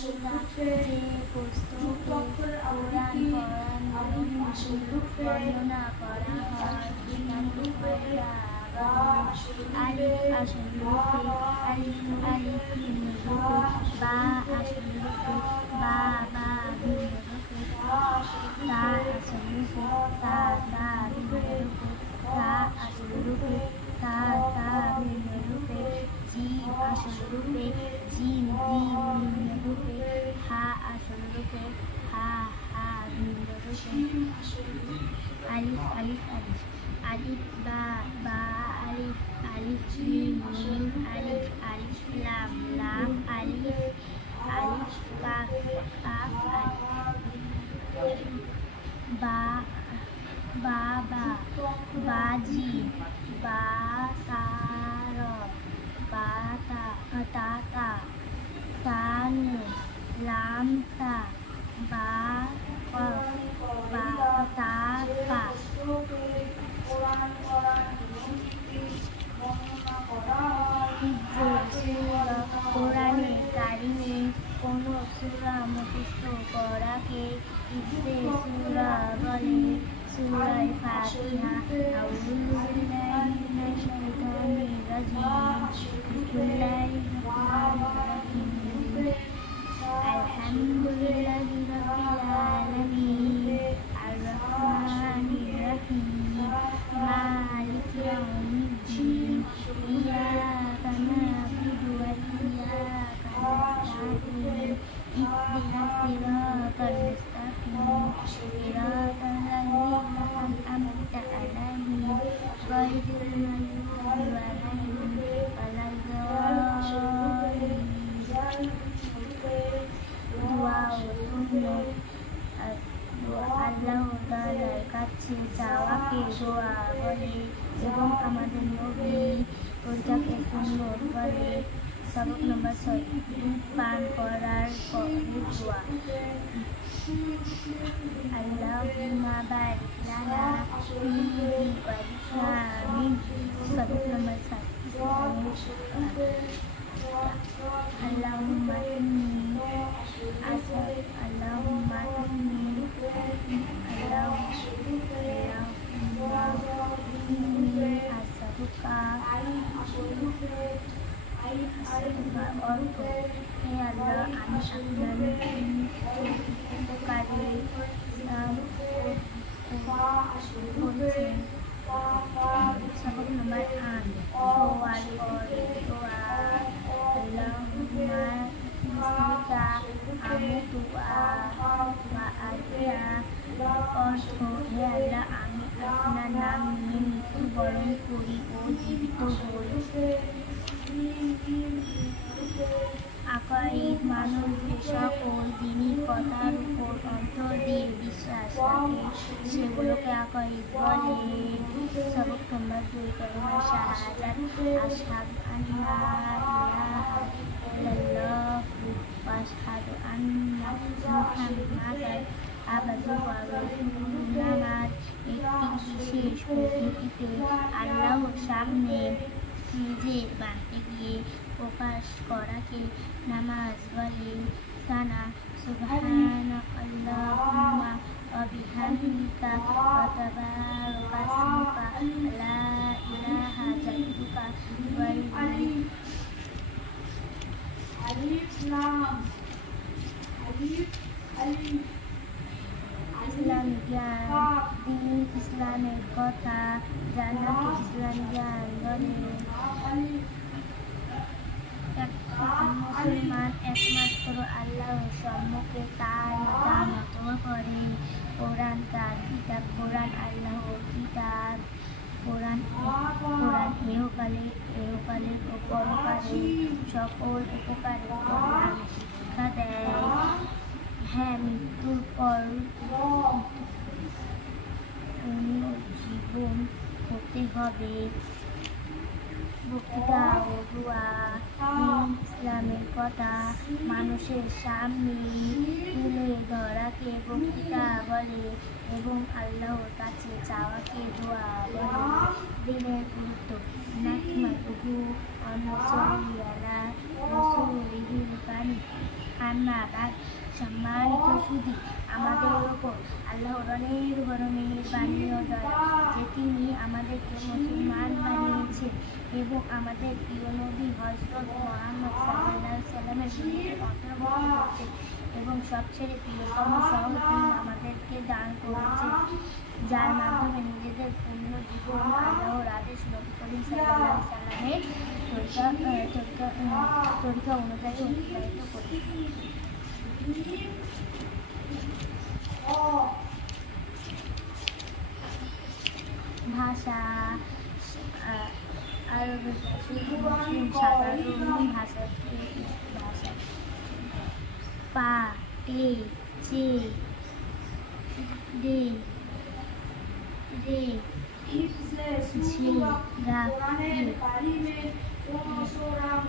যে পুস্তকে কোরআন বর্ণনা করা হয় তাকে কয়টা আলিফ আসল রূপে আলিফ ভিন্ন রূপে বা আসল রূপে বা ভিন্ন রূপে তা আসল রূপে তা ভিন্ন রূপে তা আসল রূপে তা ভিন্ন রূপে জিম আসল রূপে জিম ভিন্ন রূপে হা আসল রূপে হা ভিন্ন রূপে আলিফ আলিফ বা আলিফ মিম আলিফ লাম আলিফ কাফ আলিফ বাজি তানু লাম তা কোরআনে কারিমে কোন সূরা মুখস্থ করাকে হিফজে সূরা বলে। সূরা ফাতিহা আউযু বিল্লাহি মিনাশ শাইতানির রাজিম বিসমিল্লাহির রাহমানির রাহিম আলহামদুলিল্লাহি রাব্বিল আলামিন আর রাহমানির রাহিম মালিকি ইয়াউমিদ্দিন ইyyaka na'budu wa iyyaka nasta'in ihdinas siratal mustaqim siratal ladzina an'amta 'alaihim ghairil maghdubi 'alaihim waladdallin। দোয়া ও সুন্নাত আল্লাহ তাআলার কাছে চাওয়াকে দোয়া বলে এবং আমাদের নবী ওইটাকে সুন্নত বলে। সবক নম্বর 6 দুধ পান করার দোয়া। আল্লাহুম্মা বারিক লানা ফীহি ওয়া বিসামিন। সবক নম্বর 7 Allahumma inni as'aluka অর্থ হে আল্লাহ আমি আপনার উপকারে করছেন। সবক নম্বর 8 দোয়ার পরে দোয়া Allahumma bismika amtu wa ahya। অর্থ হে আল্লাহ আমি আপনার নাম নিয়ে মৃত্যুবরণ করি ও জীবিত হই। আকাইদ মানুষ যে সকল দ্বীনি কথার উপর অন্তর দিয়ে বিশ্বাস রাখে সেগুলোকে আকাইদ বলে। সবক নম্বর 2 কালিমা শাহাদাত আশহাদু আল্লা ইলাহা ইল্লাল্লাহ ওয়া আশহাদু আন্না মুহাম্মাদান আবদুহু ওয়া রাসূলুহু। নামাজ একটি বিশেষ পদ্ধতিতে আল্লাহর সামনে নিজের বাড়িতে গিয়ে প্রকাশ করাকে নামাজ বলে। সানা সুবহানাকাল্লাহুম্মা ওয়া বিহামদিকা ওয়া তাবারাকা ইসমুকা লা ইলাহা জাদ্দুকা ওয়া ইলাইহি। ইসলামী জ্ঞান দ্বীন ইসলামের কথা জানাকে ইসলামী জ্ঞান বলে। মুসলমান একমাত্র আল্লাহর সম্মুখে তার মতামত করে। কোরআন তার কিতাব, কোরআন আল্লাহর কিতাব। কোরআন ইহকালে ও পরকালে সকল উপকারের কল্যাণ শিক্ষা দেয়। হ্যাঁ, মৃত্যুর পর পুনর্জীবন হতে হবে। বক্তৃতা ও দোয়া ইসলামের কথা মানুষের সামনে তুলে ধরাকে বক্তৃতা বলে এবং আল্লাহর কাছে চাওয়াকে দোয়া বলে। দিনের গুরুত্ব নাহমাদুহু ওয়া নুসাল্লি আলা রাসূলিহিল কারীম জান্নাত। আর সম্মানিত সুধী, আমাদের ওপর আল্লাহর অনেক বড় মেহেরবানি ও দয়া যে তিনি আমাদেরকে মুসলমান বানিয়েছেন এবং আমাদের প্রিয় নবী হযরত মুহাম্মদ সাল্লাল্লাহু আলাইহি ওয়াসাল্লামের সুন্নতে অন্তর্ভুক্ত করেছেন এবং সবচেয়ে প্রিয়তম সব দিন আমাদেরকে দান করেছেন, যার মাধ্যমে নিজেদের পূর্ণ জীবন আল্লাহর আদেশ নবী করিম সাল্লাল্লাহু আলাইহি ওয়াসাল্লামের তরিকা অনুযায়ী অতিবাহিত করি। ভাষা আরবি মুসলিম সাধারণ ভাষা পা টে চে ডে রে ঝে রাফ